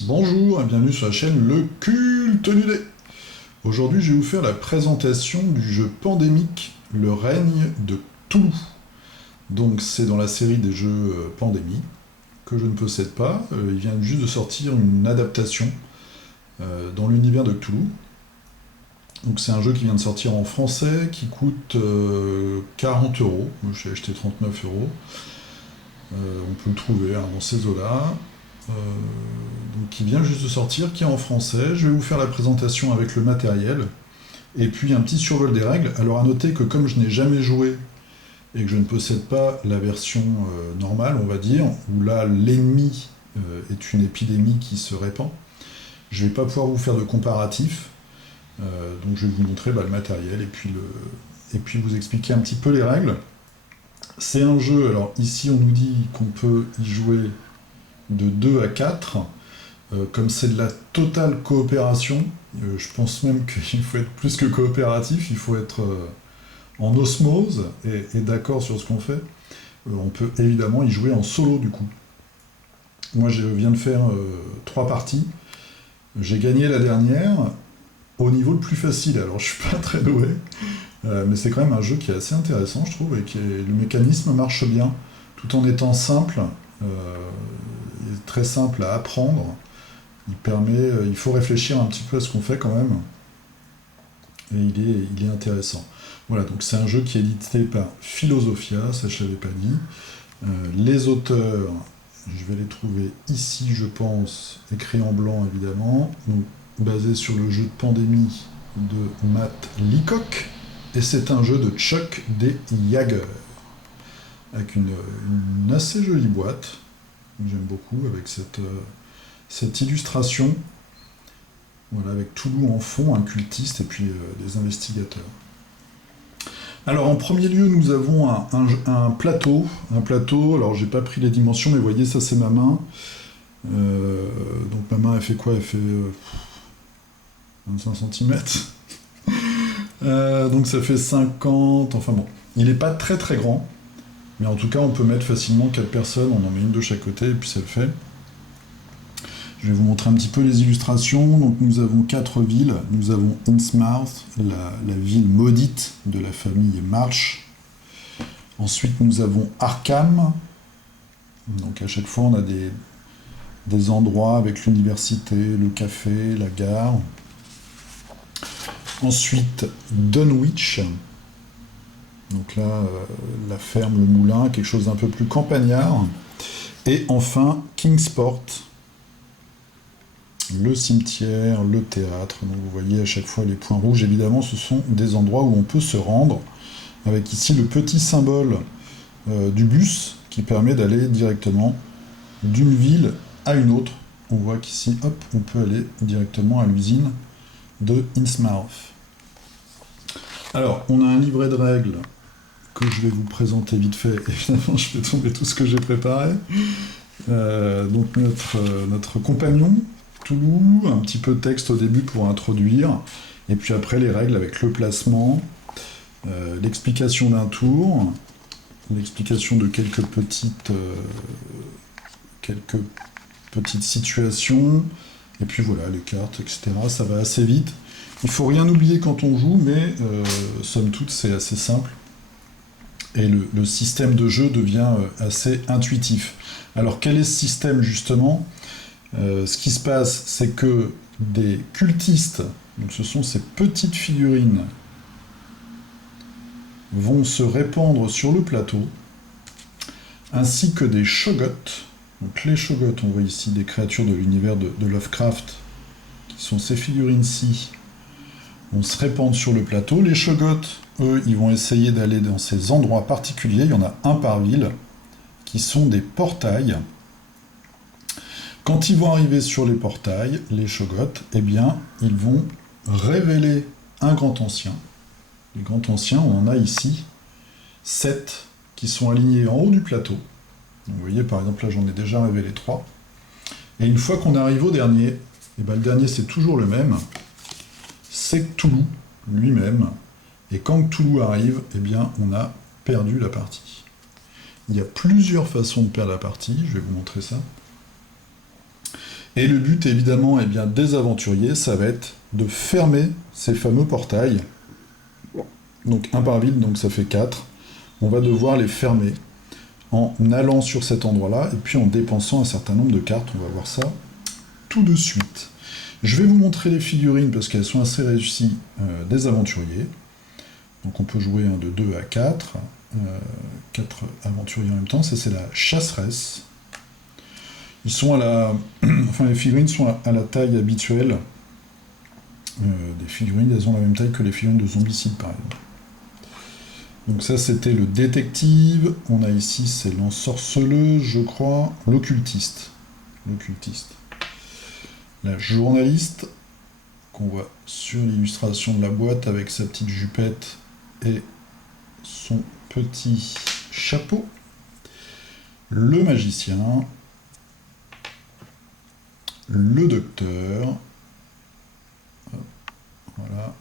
Bonjour et bienvenue sur la chaîne Le Culte du Dé. Aujourd'hui, je vais vous faire la présentation du jeu pandémique Le Règne de Cthulhu. Donc, c'est dans la série des jeux Pandémie que je ne possède pas. Il vient juste de sortir une adaptation dans l'univers de Cthulhu. Donc, c'est un jeu qui vient de sortir en français qui coûte 40 euros. Moi, j'ai acheté 39 euros. On peut le trouver dans ces eaux-là. Donc qui vient juste de sortir, qui est en français. Je vais vous faire la présentation avec le matériel et puis un petit survol des règles. Alors à noter que comme je n'ai jamais joué et que je ne possède pas la version normale, on va dire, où là l'ennemi est une épidémie qui se répand, je ne vais pas pouvoir vous faire de comparatif. Donc je vais vous montrer le matériel et puis vous expliquer un petit peu les règles. C'est un jeu, alors ici on nous dit qu'on peut y jouer de 2 à 4. Comme c'est de la totale coopération, je pense même qu'il faut être plus que coopératif, il faut être en osmose et d'accord sur ce qu'on fait. On peut évidemment y jouer en solo du coup. Moi je viens de faire 3 parties. J'ai gagné la dernière au niveau le plus facile, alors je suis pas très doué, mais c'est quand même un jeu qui est assez intéressant je trouve, et le mécanisme marche bien, tout en étant simple, très simple à apprendre. Il faut réfléchir un petit peu à ce qu'on fait quand même, et il est intéressant. Voilà, donc c'est un jeu qui est édité par Philosophia, ça je l'avais pas dit. Les auteurs, je vais les trouver ici, je pense, écrit en blanc évidemment, donc basé sur le jeu de Pandémie de Matt Leacock, et c'est un jeu de Chuck D. Yeager, avec une assez jolie boîte, que j'aime beaucoup, avec cette illustration, voilà, avec Toulouse en fond, un cultiste et puis des investigateurs. Alors en premier lieu, nous avons un plateau. Alors j'ai pas pris les dimensions, mais vous voyez, ça c'est ma main. Donc ma main, elle fait quoi? Elle fait 25 cm. Donc ça fait 50, enfin bon. Il n'est pas très très grand, mais en tout cas on peut mettre facilement 4 personnes, on en met une de chaque côté et puis ça le fait. Je vais vous montrer un petit peu les illustrations. Donc nous avons 4 villes. Nous avons Innsmouth, la ville maudite de la famille March. Ensuite nous avons Arkham. Donc à chaque fois on a des endroits avec l'université, le café, la gare. Ensuite Dunwich. Donc là, la ferme, le moulin, quelque chose d'un peu plus campagnard. Et enfin Kingsport. Le cimetière, le théâtre, donc vous voyez à chaque fois les points rouges, évidemment ce sont des endroits où on peut se rendre, avec ici le petit symbole du bus qui permet d'aller directement d'une ville à une autre. On voit qu'ici, hop, on peut aller directement à l'usine de Innsmouth. Alors, on a un livret de règles que je vais vous présenter vite fait. Évidemment, je vais tomber tout ce que j'ai préparé. Donc notre compagnon, Toulouse, un petit peu de texte au début pour introduire, et puis après les règles avec le placement, l'explication d'un tour, l'explication de quelques petites situations, et puis voilà, les cartes, etc. Ça va assez vite. Il faut rien oublier quand on joue, mais somme toute c'est assez simple. Et le système de jeu devient assez intuitif. Alors quel est ce système justement? Ce qui se passe, c'est que des cultistes, donc ce sont ces petites figurines, vont se répandre sur le plateau, ainsi que des shoggoths. Donc les shoggoths, on voit ici des créatures de l'univers de Lovecraft, qui sont ces figurines-ci, vont se répandre sur le plateau. Les shoggoths, eux, ils vont essayer d'aller dans ces endroits particuliers, il y en a un par ville, qui sont des portails. Quand ils vont arriver sur les portails, les shoggoths, eh bien, ils vont révéler un grand ancien. Les grands anciens, on en a ici 7 qui sont alignés en haut du plateau. Donc, vous voyez, par exemple, là, j'en ai déjà révélé 3. Et une fois qu'on arrive au dernier, eh bien, le dernier, c'est toujours le même. C'est Cthulhu lui-même. Et quand Cthulhu arrive, eh bien, on a perdu la partie. Il y a plusieurs façons de perdre la partie, je vais vous montrer ça. Et le but, évidemment, eh bien, des aventuriers, ça va être de fermer ces fameux portails. Donc un par ville, donc ça fait 4. On va devoir les fermer en allant sur cet endroit-là et puis en dépensant un certain nombre de cartes. On va voir ça tout de suite. Je vais vous montrer les figurines parce qu'elles sont assez réussies des aventuriers. Donc on peut jouer de 2 à 4. 4 aventuriers en même temps. Ça, c'est la chasseresse. Ils sont à la... enfin, les figurines sont à la taille habituelle des figurines. Elles ont la même taille que les figurines de Zombicide, par exemple. Donc ça, c'était le détective. On a ici, c'est l'ensorceleuse, je crois. L'occultiste. L'occultiste. La journaliste, qu'on voit sur l'illustration de la boîte avec sa petite jupette et son petit chapeau. Le magicien. Le docteur. Voilà.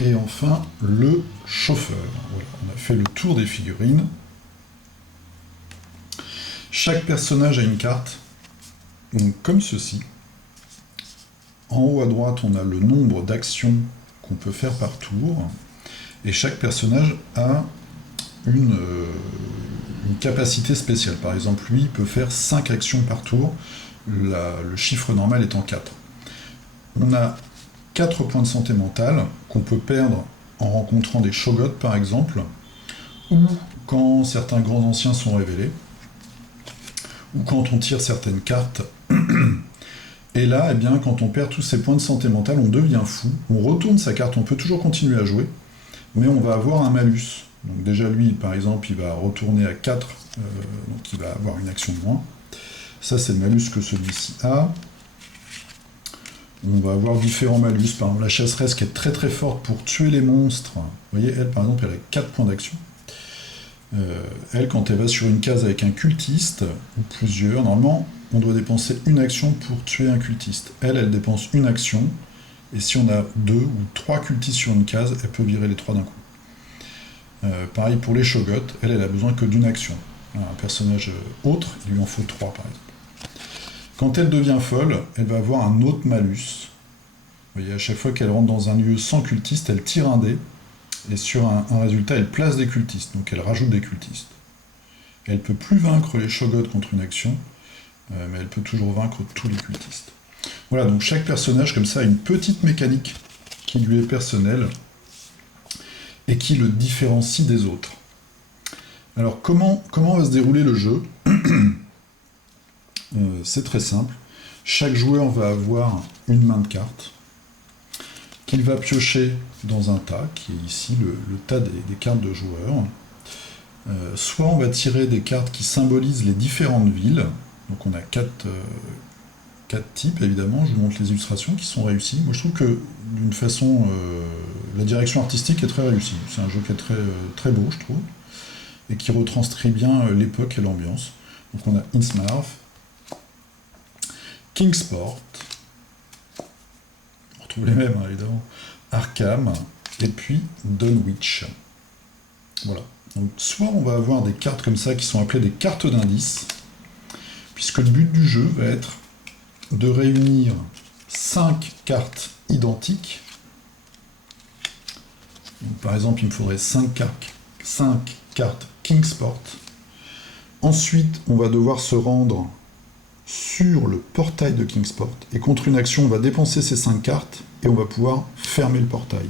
Et enfin, le chauffeur. Voilà, on a fait le tour des figurines. Chaque personnage a une carte, donc comme ceci. En haut à droite, on a le nombre d'actions qu'on peut faire par tour. Et chaque personnage a une capacité spéciale. Par exemple, lui, il peut faire 5 actions par tour. Le chiffre normal étant 4. On a 4 points de santé mentale qu'on peut perdre en rencontrant des Shoggoths par exemple, ou quand certains grands anciens sont révélés, ou quand on tire certaines cartes. Et là, eh bien, quand on perd tous ces points de santé mentale, on devient fou, on retourne sa carte, on peut toujours continuer à jouer, mais on va avoir un malus. Donc déjà lui, par exemple, il va retourner à 4, donc il va avoir une action de moins. Ça, c'est le malus que celui-ci a. On va avoir différents malus, par exemple la chasseresse qui est très très forte pour tuer les monstres. Vous voyez, elle par exemple, elle a 4 points d'action. Elle, quand elle va sur une case avec un cultiste, ou plusieurs, normalement, on doit dépenser une action pour tuer un cultiste. Elle dépense une action, et si on a 2 ou 3 cultistes sur une case, elle peut virer les 3 d'un coup. Pareil pour les Shoggoths, elle a besoin que d'une action. Un personnage autre, il lui en faut 3 par exemple. Quand elle devient folle, elle va avoir un autre malus. Vous voyez, à chaque fois qu'elle rentre dans un lieu sans cultiste, elle tire un dé, et sur un résultat, elle place des cultistes, donc elle rajoute des cultistes. Elle ne peut plus vaincre les Shoggoths contre une action, mais elle peut toujours vaincre tous les cultistes. Voilà, donc chaque personnage, comme ça, a une petite mécanique qui lui est personnelle, et qui le différencie des autres. Alors, comment va se dérouler le jeu ? C'est très simple. Chaque joueur va avoir une main de cartes qu'il va piocher dans un tas, qui est ici le tas des cartes de joueurs. Soit on va tirer des cartes qui symbolisent les différentes villes. Donc on a 4 types, évidemment. Je vous montre les illustrations qui sont réussies. Moi je trouve que d'une façon, la direction artistique est très réussie. C'est un jeu qui est très, très beau, je trouve, et qui retranscrit bien l'époque et l'ambiance. Donc on a Innsmouth, Kingsport, on retrouve les mêmes, hein, évidemment, Arkham, et puis Dunwich. Voilà. Donc, soit on va avoir des cartes comme ça qui sont appelées des cartes d'indice, puisque le but du jeu va être de réunir 5 cartes identiques. Donc, par exemple, il me faudrait 5 cartes Kingsport. Ensuite, on va devoir se rendre sur le portail de Kingsport, et contre une action, on va dépenser ces 5 cartes, et on va pouvoir fermer le portail.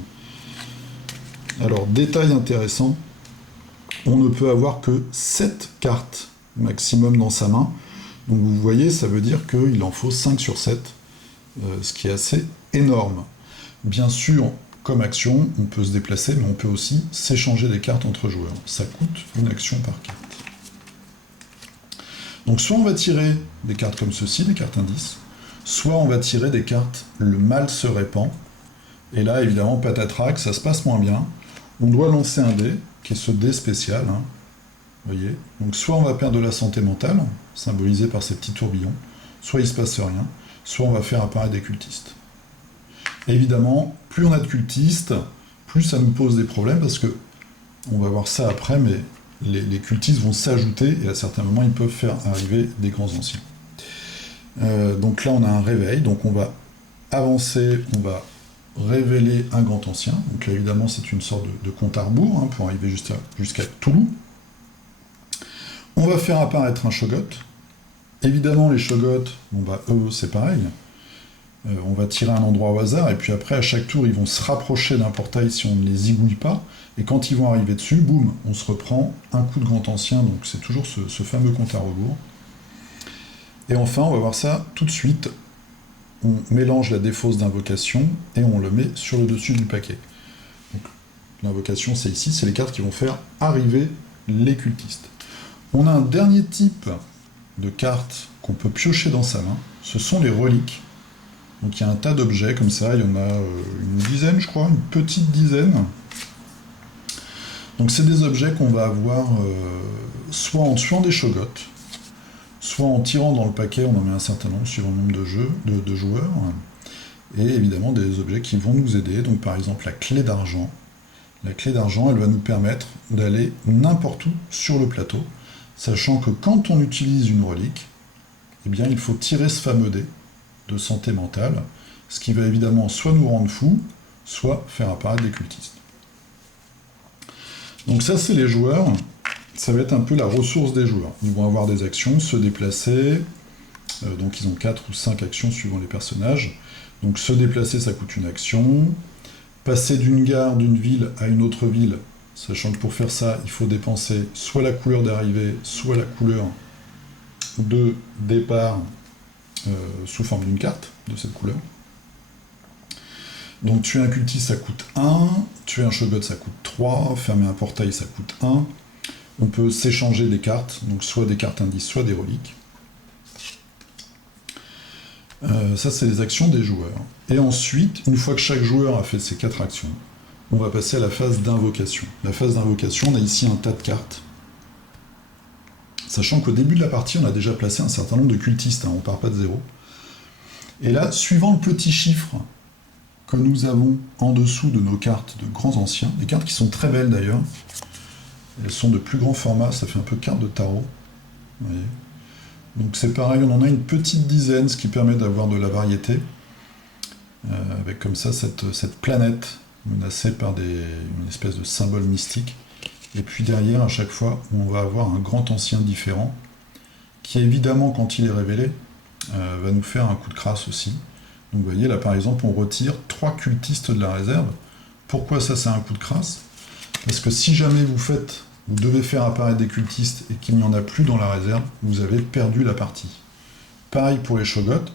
Alors, détail intéressant, on ne peut avoir que 7 cartes maximum dans sa main, donc vous voyez, ça veut dire qu'il en faut 5 sur 7, ce qui est assez énorme. Bien sûr, comme action, on peut se déplacer, mais on peut aussi s'échanger des cartes entre joueurs. Ça coûte une action par carte. Donc soit on va tirer des cartes comme ceci, des cartes indices, soit on va tirer des cartes le mal se répand, et là évidemment patatrac, ça se passe moins bien, on doit lancer un dé, qui est ce dé spécial, hein, vous voyez, donc soit on va perdre de la santé mentale, symbolisée par ces petits tourbillons, soit il se passe rien, soit on va faire apparaître des cultistes. Et évidemment, plus on a de cultistes, plus ça nous pose des problèmes, parce que, on va voir ça après, mais les cultistes vont s'ajouter, et à certains moments, ils peuvent faire arriver des grands anciens. Donc là, on a un réveil, donc on va avancer, on va révéler un grand ancien. Donc là, évidemment, c'est une sorte de compte à rebours hein, pour arriver jusqu'à Toulouse. On va faire apparaître un Shogot. Évidemment, les Shogots, bon bah eux, c'est pareil. On va tirer un endroit au hasard, et puis après, à chaque tour, ils vont se rapprocher d'un portail si on ne les zigouille pas. Et quand ils vont arriver dessus, boum, on se reprend un coup de grand ancien. Donc c'est toujours ce fameux compte à rebours. Et enfin, on va voir ça tout de suite. On mélange la défausse d'invocation et on le met sur le dessus du paquet. Donc, l'invocation, c'est ici, c'est les cartes qui vont faire arriver les cultistes. On a un dernier type de cartes qu'on peut piocher dans sa main, ce sont les reliques. Donc il y a un tas d'objets comme ça, il y en a une dizaine, je crois, une petite dizaine. Donc c'est des objets qu'on va avoir soit en tuant des Shogots, soit en tirant dans le paquet, on en met un certain nombre suivant le nombre de joueurs, et évidemment des objets qui vont nous aider, donc par exemple la clé d'argent. La clé d'argent, elle va nous permettre d'aller n'importe où sur le plateau, sachant que quand on utilise une relique, eh bien il faut tirer ce fameux dé de santé mentale, ce qui va évidemment soit nous rendre fous, soit faire apparaître des cultistes. Donc ça c'est les joueurs, ça va être un peu la ressource des joueurs. Ils vont avoir des actions, se déplacer, donc ils ont 4 ou 5 actions suivant les personnages. Donc se déplacer ça coûte une action, passer d'une gare, d'une ville à une autre ville, sachant que pour faire ça il faut dépenser soit la couleur d'arrivée, soit la couleur de départ sous forme d'une carte de cette couleur. Donc tuer un cultiste ça coûte 1, tuer un Shogot ça coûte 3, fermer un portail ça coûte 1. On peut s'échanger des cartes, donc soit des cartes indices, soit des reliques. Ça c'est les actions des joueurs. Et ensuite, une fois que chaque joueur a fait ses 4 actions, on va passer à la phase d'invocation. La phase d'invocation, on a ici un tas de cartes. Sachant qu'au début de la partie, on a déjà placé un certain nombre de cultistes, hein, on part pas de zéro. Et là, suivant le petit chiffre que nous avons en dessous de nos cartes de grands anciens, des cartes qui sont très belles d'ailleurs, elles sont de plus grand format, ça fait un peu carte de tarot, vous voyez. Donc c'est pareil, on en a une petite dizaine, ce qui permet d'avoir de la variété, avec comme ça cette planète menacée par une espèce de symbole mystique. Et puis derrière, à chaque fois, on va avoir un grand ancien différent, qui évidemment, quand il est révélé, va nous faire un coup de crasse aussi. Donc vous voyez, là par exemple, on retire 3 cultistes de la réserve. Pourquoi ça, c'est un coup de crasse? Parce que si jamais vous devez faire apparaître des cultistes et qu'il n'y en a plus dans la réserve, vous avez perdu la partie. Pareil pour les Shogots,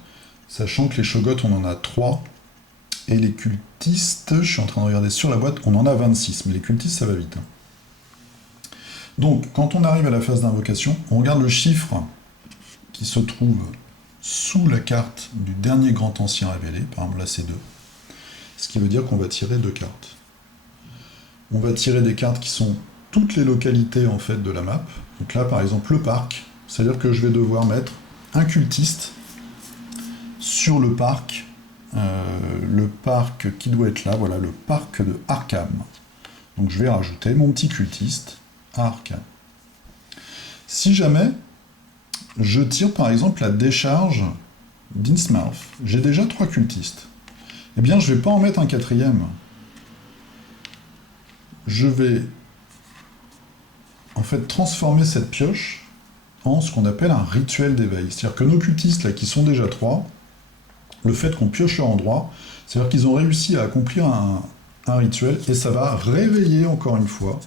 sachant que les Shogots, on en a 3, et les cultistes, je suis en train de regarder sur la boîte, on en a 26, mais les cultistes, ça va vite. Donc, quand on arrive à la phase d'invocation, on regarde le chiffre qui se trouve sous la carte du dernier grand ancien révélé, par exemple là c'est 2, ce qui veut dire qu'on va tirer 2 cartes. On va tirer des cartes qui sont toutes les localités en fait de la map. Donc là par exemple le parc, c'est-à-dire que je vais devoir mettre un cultiste sur le parc qui doit être là, voilà, le parc de Arkham. Donc je vais rajouter mon petit cultiste à Arkham. Si jamais je tire par exemple la décharge d'Innsmouth, j'ai déjà 3 cultistes, eh bien je ne vais pas en mettre un 4e. Je vais en fait transformer cette pioche en ce qu'on appelle un rituel d'éveil. C'est-à-dire que nos cultistes là qui sont déjà 3, le fait qu'on pioche leur endroit, c'est-à-dire qu'ils ont réussi à accomplir un rituel et ça va réveiller encore une fois,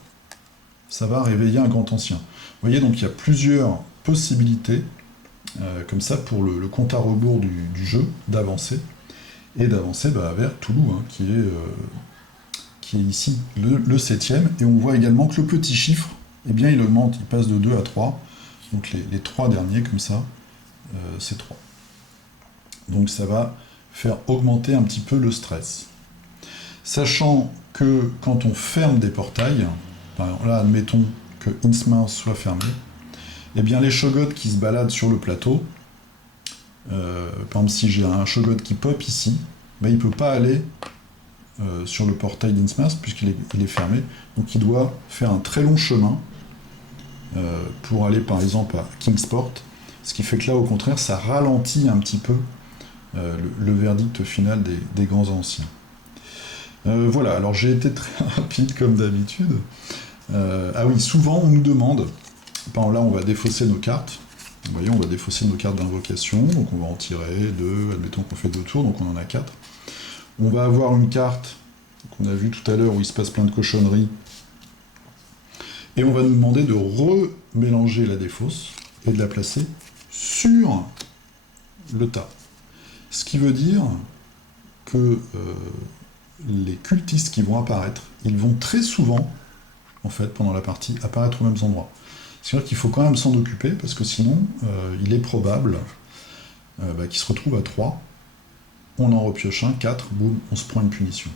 ça va réveiller un grand ancien. Vous voyez, donc il y a plusieurs possibilités comme ça pour le compte à rebours du jeu d'avancer et d'avancer vers Toulouse hein, qui est ici le 7e, et on voit également que le petit chiffre, eh bien il augmente, il passe de 2 à 3, donc les 3 derniers comme ça, c'est 3. Donc ça va faire augmenter un petit peu le stress. Sachant que quand on ferme des portails, là admettons que Innsmouth soit fermé, eh bien les Shogots qui se baladent sur le plateau, par exemple si j'ai un Shogot qui pop ici, il ne peut pas aller sur le portail d'Innsmouth puisqu'il est fermé, donc il doit faire un très long chemin pour aller par exemple à Kingsport, Ce qui fait que là, au contraire, ça ralentit un petit peu le verdict final des grands anciens. Voilà, alors j'ai été très rapide comme d'habitude. Ah oui, souvent on nous demande, par exemple, là on va défausser nos cartes. Vous voyez, on va défausser nos cartes d'invocation, donc on va en tirer 2, admettons qu'on fait 2 tours, donc on en a 4. On va avoir une carte qu'on a vue tout à l'heure où il se passe plein de cochonneries, et on va nous demander de remélanger la défausse et de la placer sur le tas. Ce qui veut dire que les cultistes qui vont apparaître, ils vont très souvent, en fait, pendant la partie, apparaître aux mêmes endroits. C'est-à-dire qu'il faut quand même s'en occuper, parce que sinon, il est probable qu'il se retrouve à 3, on en repioche un, 4, boum, on se prend une punition.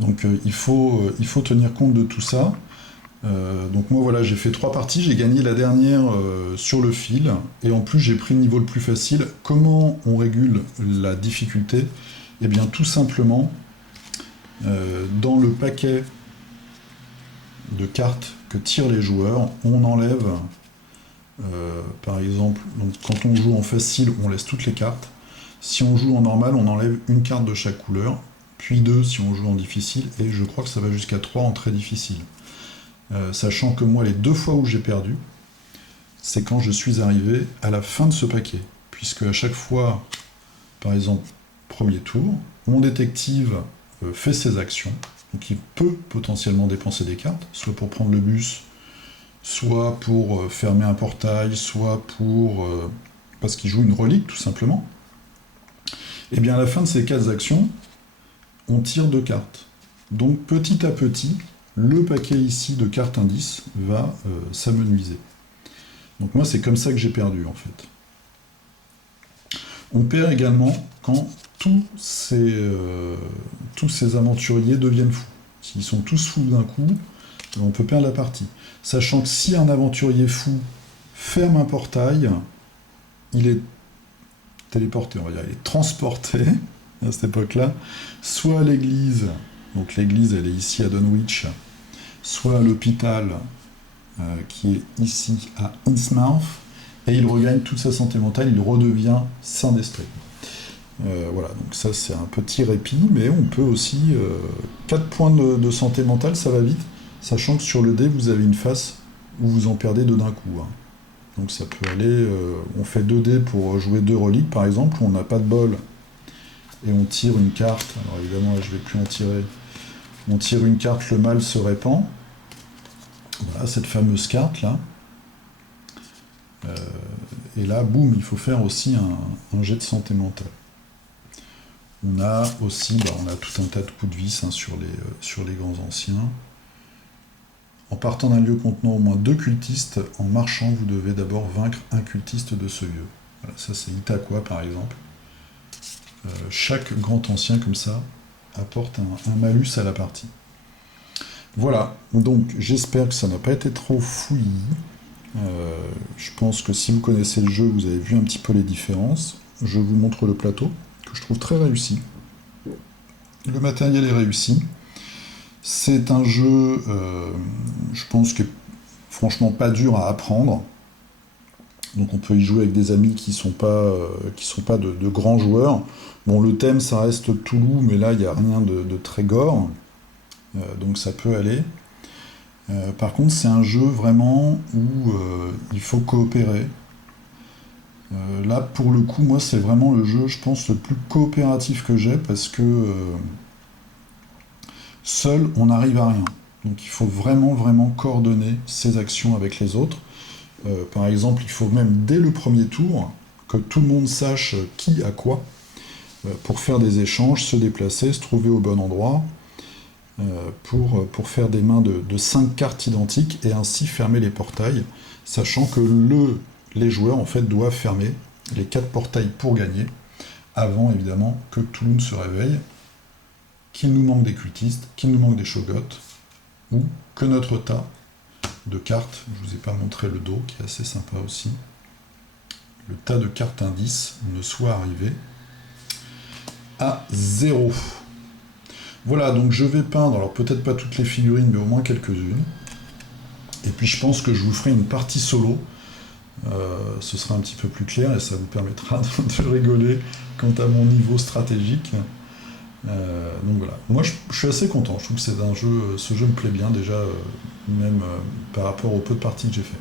Donc il faut tenir compte de tout ça. Donc moi voilà, j'ai fait 3 parties, j'ai gagné la dernière sur le fil, et en plus j'ai pris le niveau le plus facile. Comment on régule la difficulté? Eh bien tout simplement, dans le paquet de cartes que tirent les joueurs, on enlève, par exemple, donc quand on joue en facile, on laisse toutes les cartes. Si on joue en normal, on enlève une carte de chaque couleur, puis 2 si on joue en difficile, et je crois que ça va jusqu'à 3 en très difficile. Sachant que moi, les 2 fois où j'ai perdu, c'est quand je suis arrivé à la fin de ce paquet. Puisque à chaque fois, par exemple, premier tour, mon détective fait ses actions, donc il peut potentiellement dépenser des cartes, soit pour prendre le bus, soit pour fermer un portail, soit pour parce qu'il joue une relique, tout simplement. Et bien à la fin de ces 4 actions, on tire 2 cartes. Donc petit à petit, le paquet ici de cartes indices va s'amenuiser. Donc moi, c'est comme ça que j'ai perdu, en fait. On perd également quand tous ces aventuriers deviennent fous. S'ils sont tous fous d'un coup, on peut perdre la partie. Sachant que si un aventurier fou ferme un portail, il est téléporté, on va dire, il est transporté, à cette époque-là, soit à l'église, donc l'église elle est ici à Dunwich, soit à l'hôpital qui est ici à Innsmouth, et il regagne toute sa santé mentale, il redevient sain d'esprit. Voilà, donc ça c'est un petit répit, mais on peut aussi... 4 points de santé mentale, ça va vite, sachant que sur le dé, vous avez une face où vous en perdez 2 d'un coup. Hein. Donc ça peut aller... on fait 2 dés pour jouer 2 reliques, par exemple, où on n'a pas de bol, et on tire une carte. Alors évidemment, là, je ne vais plus en tirer. On tire une carte, le mal se répand. Voilà, cette fameuse carte-là. Et là, boum, il faut faire aussi un jet de santé mentale. On a aussi, on a tout un tas de coups de vis hein, sur les grands anciens. En partant d'un lieu contenant au moins 2 cultistes, en marchant, vous devez d'abord vaincre un cultiste de ce lieu. Voilà, ça c'est Itakwa par exemple. Chaque grand ancien comme ça apporte un malus à la partie. Voilà, donc j'espère que ça n'a pas été trop fouillis. Je pense que si vous connaissez le jeu, vous avez vu un petit peu les différences. Je vous montre le plateau, que je trouve très réussi. Le matériel est réussi. C'est un jeu, je pense, que franchement pas dur à apprendre. Donc on peut y jouer avec des amis qui sont pas de grands joueurs. Bon, le thème, ça reste Toulouse, mais là, il n'y a rien de très gore. Donc ça peut aller. Par contre, c'est un jeu vraiment où il faut coopérer. Là, pour le coup, moi, c'est vraiment le jeu, je pense, le plus coopératif que j'ai, parce que seul, on n'arrive à rien. Donc il faut vraiment, vraiment coordonner ses actions avec les autres. Par exemple, il faut même, dès le premier tour, que tout le monde sache qui a quoi, pour faire des échanges, se déplacer, se trouver au bon endroit, pour faire des mains de 5 cartes identiques, et ainsi fermer les portails, sachant que les joueurs, en fait, doivent fermer les 4 portails pour gagner, avant, évidemment, que tout le monde se réveille, qu'il nous manque des cultistes, qu'il nous manque des shogots, ou que notre tas de cartes, je vous ai pas montré le dos, qui est assez sympa aussi, le tas de cartes indices ne soit arrivé à 0. Voilà, donc je vais peindre, alors peut-être pas toutes les figurines, mais au moins quelques-unes. Et puis je pense que je vous ferai une partie solo, ce sera un petit peu plus clair et ça vous permettra de rigoler quant à mon niveau stratégique. Donc voilà, moi je suis assez content, je trouve que c'est un jeu, ce jeu me plaît bien déjà, même par rapport au peu de parties que j'ai fait.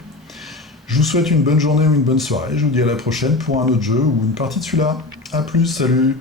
Je vous souhaite une bonne journée ou une bonne soirée, je vous dis à la prochaine pour un autre jeu ou une partie de celui-là. A plus, salut!